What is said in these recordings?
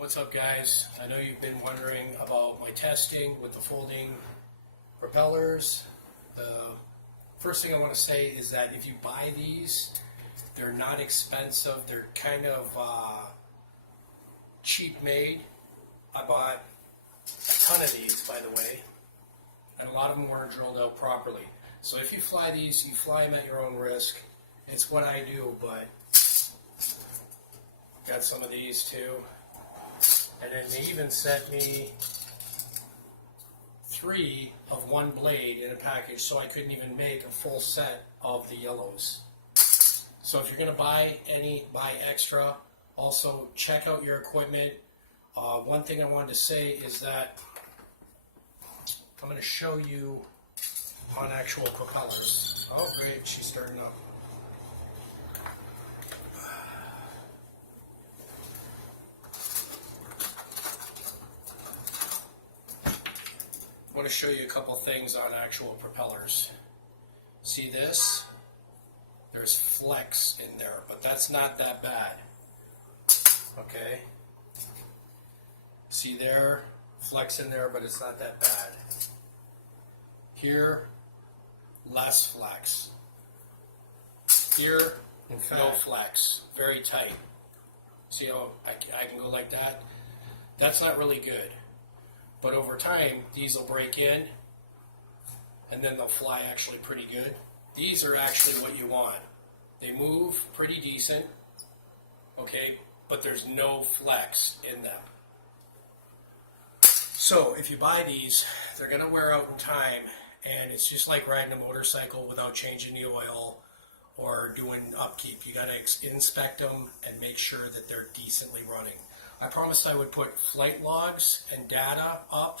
What's up, guys? I know you've been wondering about my testing with the folding propellers. The first thing I want to say is that if you buy these, they're not expensive. They're kind of cheap made. I bought a ton of these, by the way, and a lot of them weren't drilled out properly. So if you fly these, you fly them at your own risk. It's what I do, but got some of these too. And then they even sent me 3 of one blade in a package, so I couldn't even make a full set of the yellows. So if you're going to buy any, buy extra. Also, check out your equipment. One thing I wanted to say is that I'm going to show you on actual propellers. Oh, great, she's starting up. I want to show you a couple things on actual propellers. See this? There's flex in there, but that's not that bad. Okay? See there? Flex in there, but it's not that bad. Here, less flex. Here, no flex. Very tight. See how I can go like that? That's not really good. But over time, these will break in, and then they'll fly actually pretty good. These are actually what you want. They move pretty decent, okay, but there's no flex in them. So if you buy these, they're going to wear out in time, and it's just like riding a motorcycle without changing the oil or doing upkeep. You got to inspect them and make sure that they're decently running. I promised I would put flight logs and data up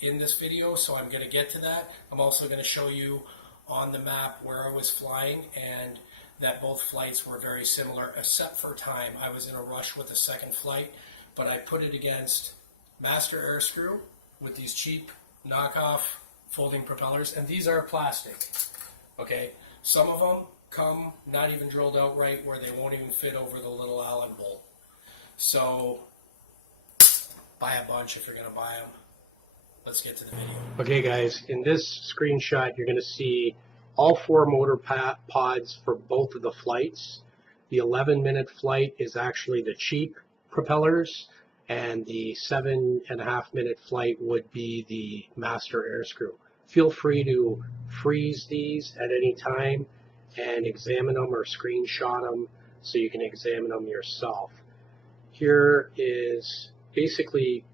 in this video, so I'm going to get to that. I'm also going to show you on the map where I was flying and that both flights were very similar except for time. I was in a rush with the second flight, but I put it against Master Airscrew with these cheap knockoff folding propellers, and these are plastic. Okay, some of them come not even drilled out right where they won't even fit over the little Allen bolt. So buy a bunch if you're going to buy them. Let's get to the video. Okay, guys, in this screenshot, you're going to see all 4 motor pods for both of the flights. The 11-minute flight is actually the cheap propellers, and the 7.5-minute flight would be the Master Airscrew. Feel free to freeze these at any time and examine them or screenshot them so you can examine them yourself. Here is basically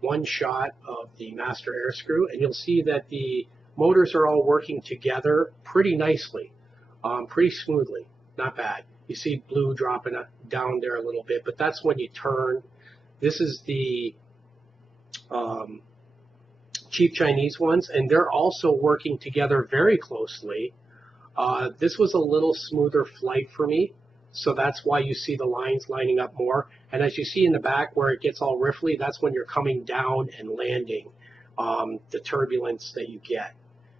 one shot of the Master Airscrew, and you'll see that the motors are all working together pretty nicely, pretty smoothly, not bad. You see blue dropping down there a little bit, but that's when you turn. This is the cheap Chinese ones, and they're also working together very closely. This was a little smoother flight for me, so that's why you see the lines lining up more. And as you see in the back where it gets all riffly, that's when you're coming down and landing, the turbulence that you get.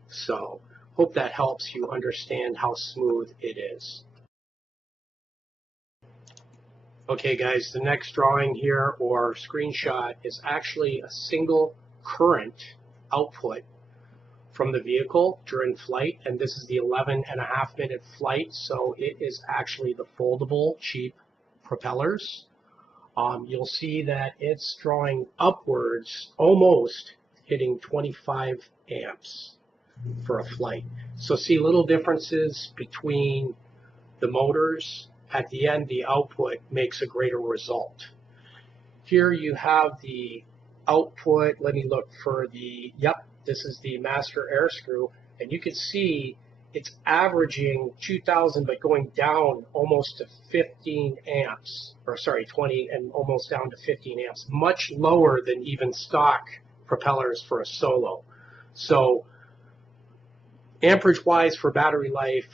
So hope that helps you understand how smooth it is. Okay, guys, the next drawing here or screenshot is actually a single current output from the vehicle during flight, and this is the 11.5-minute flight, so it is actually the foldable cheap propellers. You'll see that it's drawing upwards, almost hitting 25 amps for a flight. So see little differences between the motors. At the end, the output makes a greater result. Here you have the output. Let me look for the, yep, this is the Master Airscrew, and you can see it's averaging 2,000 but going down almost to 15 amps, or sorry, 20 and almost down to 15 amps, much lower than even stock propellers for a solo. So amperage wise for battery life,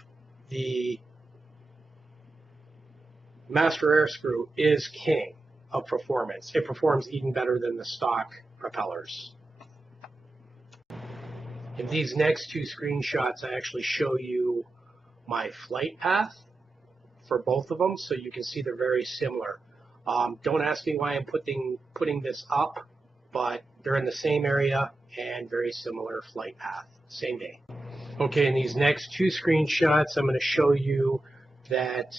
the Master Airscrew is king of performance. It performs even better than the stock propellers. In these next 2 screenshots, I actually show you my flight path for both of them, so you can see they're very similar. Don't ask me why I'm putting this up, but they're in the same area and very similar flight path, same day. Okay, in these next two screenshots, I'm going to show you that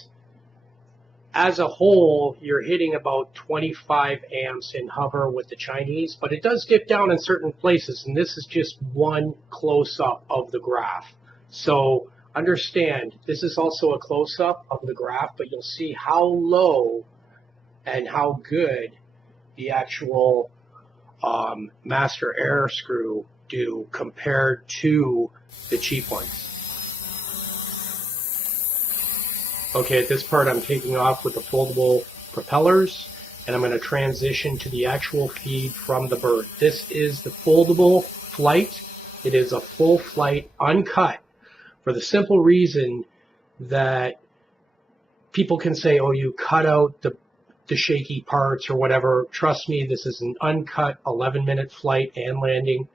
as a whole, you're hitting about 25 amps in hover with the Chinese, but it does dip down in certain places, and this is just one close-up of the graph. So understand, this is also a close-up of the graph, but you'll see how low and how good the actual Master Airscrew do compared to the cheap ones. Okay, at this part I'm taking off with the foldable propellers, and I'm going to transition to the actual feed from the bird. This is the foldable flight. It is a full flight, uncut, for the simple reason that people can say, oh, you cut out the shaky parts or whatever. Trust me, this is an uncut 11-minute flight and landing.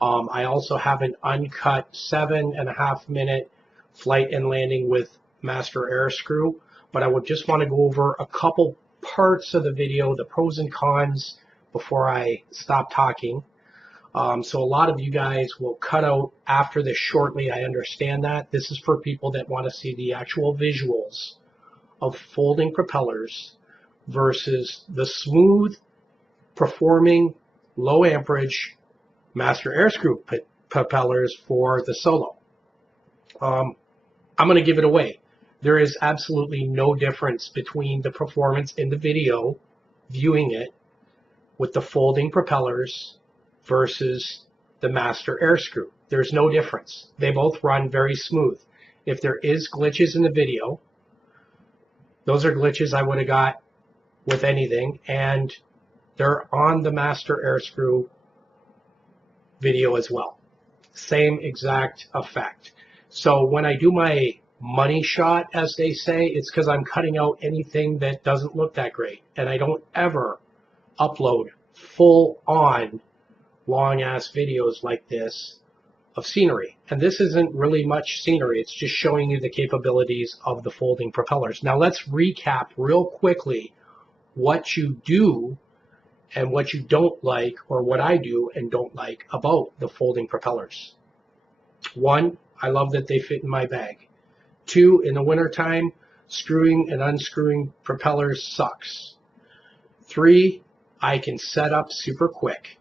I also have an uncut 7.5-minute flight and landing with Master Airscrew, but I would just want to go over a couple parts of the video, the pros and cons, before I stop talking. So a lot of you guys will cut out after this shortly. I understand that. This is for people that want to see the actual visuals of folding propellers versus the smooth performing low amperage Master Airscrew propellers for the solo. I'm going to give it away. There is absolutely no difference between the performance in the video, viewing it, with the folding propellers versus the Master Airscrew. There's no difference. They both run very smooth. If there is glitches in the video, those are glitches I would have got with anything, and they're on the Master Airscrew video as well. Same exact effect. So when I do my money shot, as they say, it's because I'm cutting out anything that doesn't look that great, and I don't ever upload full-on long-ass videos like this of scenery. And this isn't really much scenery, it's just showing you the capabilities of the folding propellers. Now let's recap real quickly what you do and what you don't like, or what I do and don't like about the folding propellers. 1, I love that they fit in my bag. 2, in the wintertime, screwing and unscrewing propellers sucks. 3, I can set up super quick.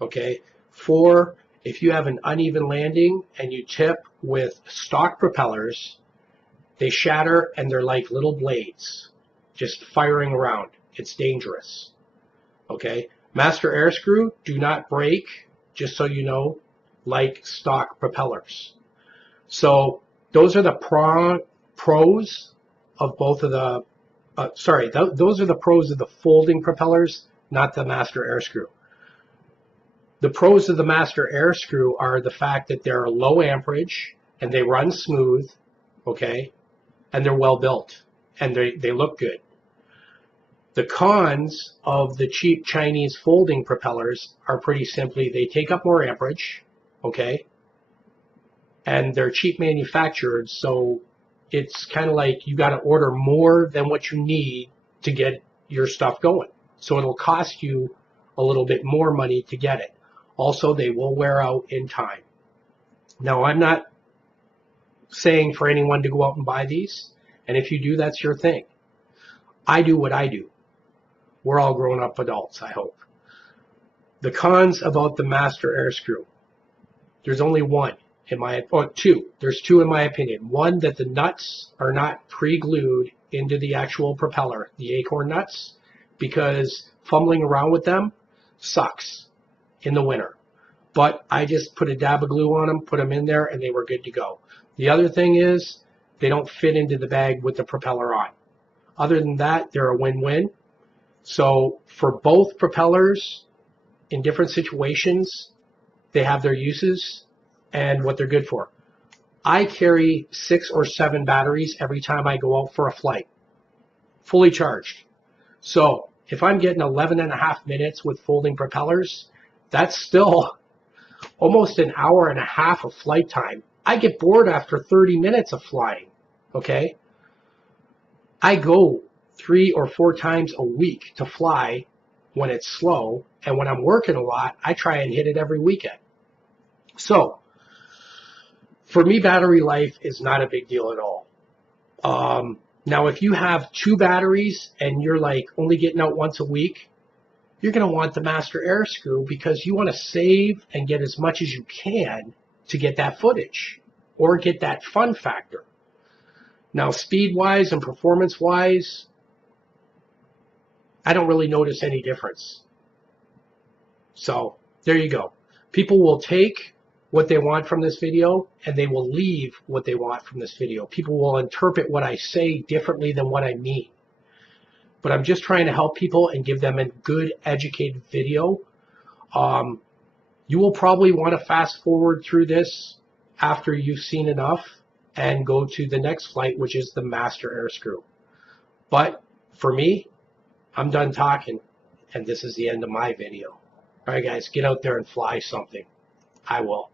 Okay. 4, if you have an uneven landing and you tip with stock propellers, they shatter and they're like little blades just firing around. It's dangerous. Okay. Master Airscrew do not break, just so you know, like stock propellers. So those are the pros of both of the, those are the pros of the folding propellers, not the Master Airscrew. The pros of the Master Airscrew are the fact that they're low amperage and they run smooth, okay, and they're well built and they look good. The cons of the cheap Chinese folding propellers are pretty simply, they take up more amperage, okay, and they're cheap manufactured, so it's kind of like you got to order more than what you need to get your stuff going. So it'll cost you a little bit more money to get it. Also, they will wear out in time. Now, I'm not saying for anyone to go out and buy these, and if you do, that's your thing. I do what I do. We're all grown-up adults, I hope. The cons about the Master Airscrew. There's only one. Two. There's 2 in my opinion. 1, that the nuts are not pre-glued into the actual propeller, the acorn nuts, because fumbling around with them sucks in the winter. But I just put a dab of glue on them, put them in there, and they were good to go. The other thing is they don't fit into the bag with the propeller on. Other than that, they're a win-win. So for both propellers, in different situations, they have their uses and what they're good for. I carry 6 or 7 batteries every time I go out for a flight, fully charged. So if I'm getting 11.5 minutes with folding propellers, that's still almost an hour and a half of flight time. I get bored after 30 minutes of flying, okay? I go 3 or 4 times a week to fly when it's slow. And when I'm working a lot, I try and hit it every weekend. So for me, battery life is not a big deal at all. Now, if you have 2 batteries and you're like only getting out once a week, you're going to want the Master Airscrew because you want to save and get as much as you can to get that footage or get that fun factor. Now, speed-wise and performance-wise, I don't really notice any difference. So there you go. People will take what they want from this video and they will leave what they want from this video. People will interpret what I say differently than what I mean. But I'm just trying to help people and give them a good educated video. You will probably want to fast forward through this after you've seen enough and go to the next flight, which is the Master Airscrew. But for me, I'm done talking, and this is the end of my video. All right, guys, get out there and fly something. I will.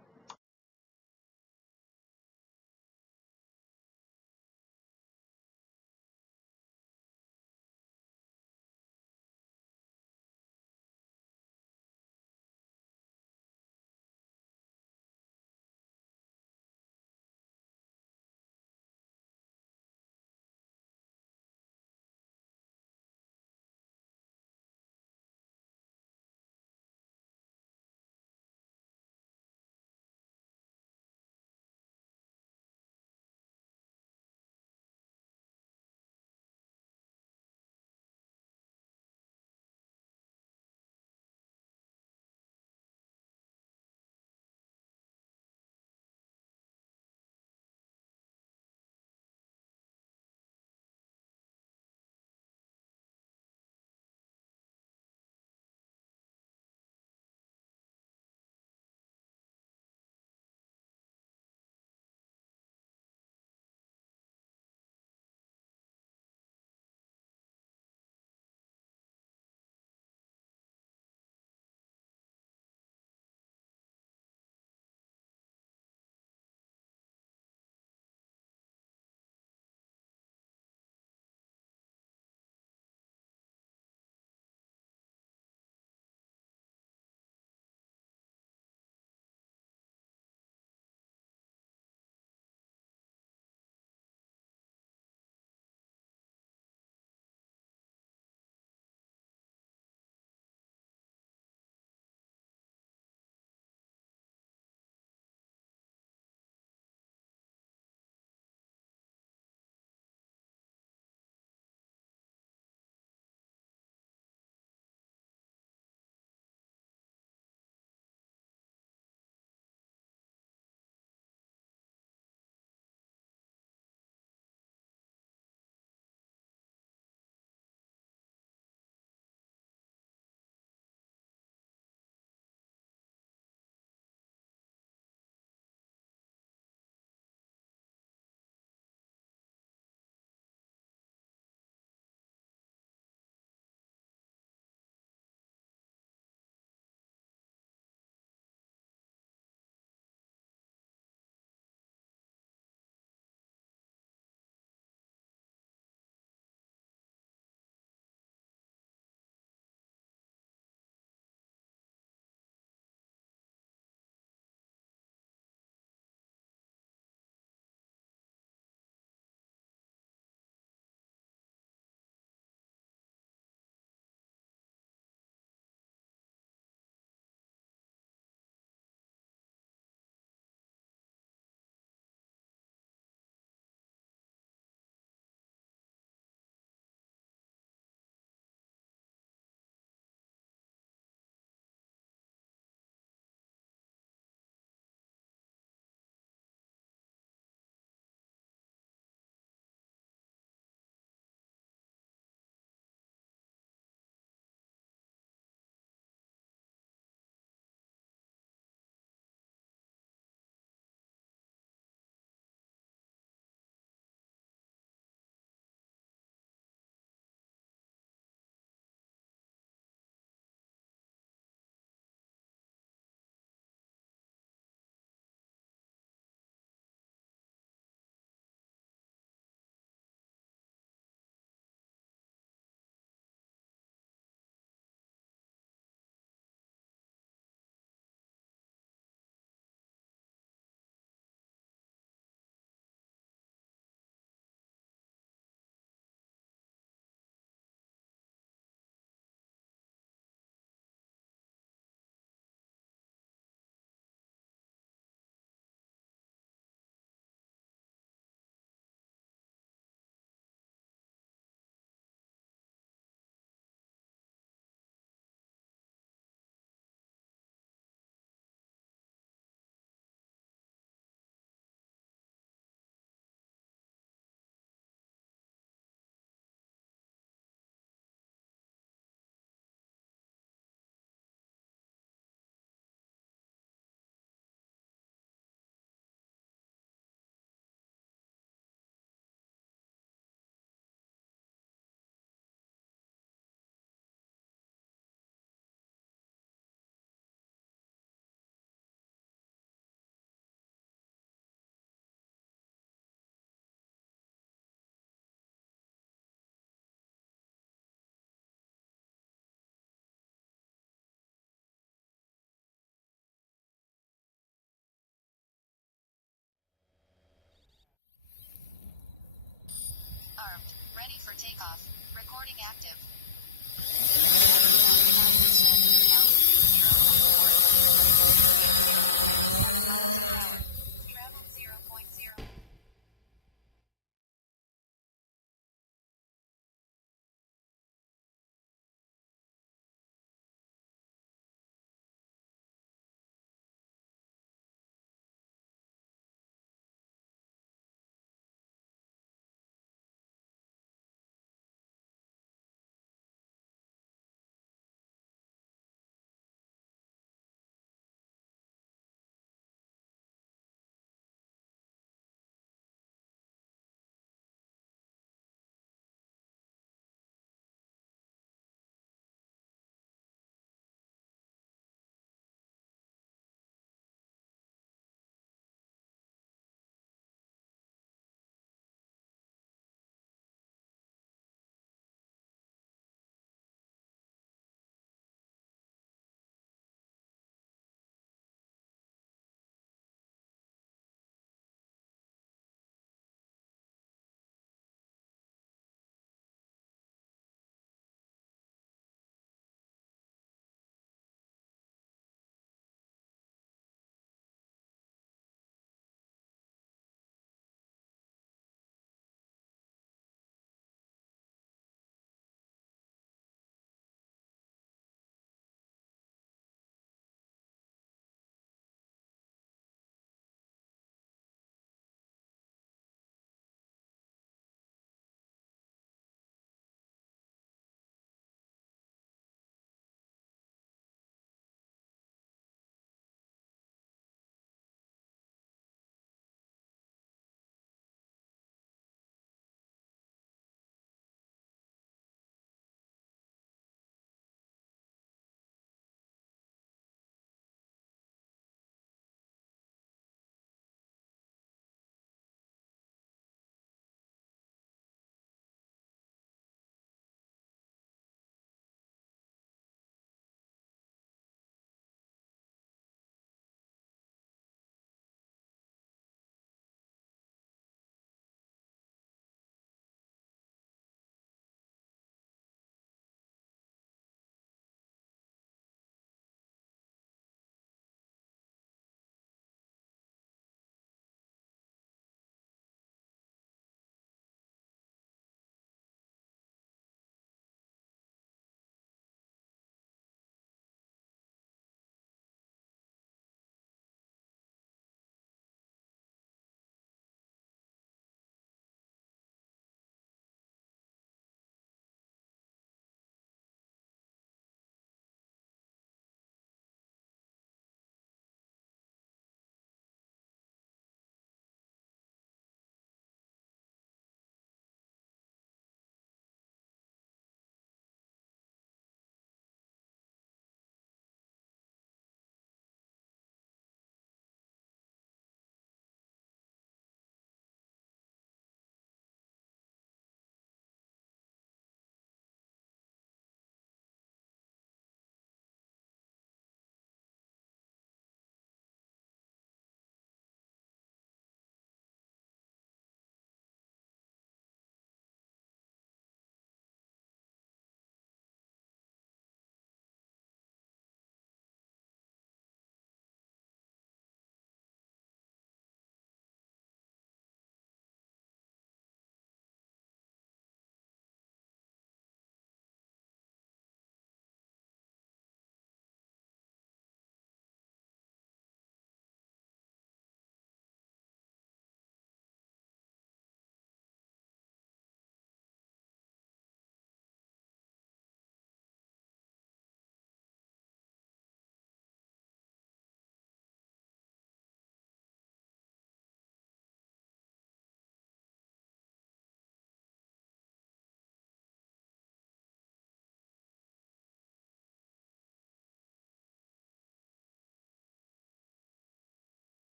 armed. Ready for takeoff. Recording active.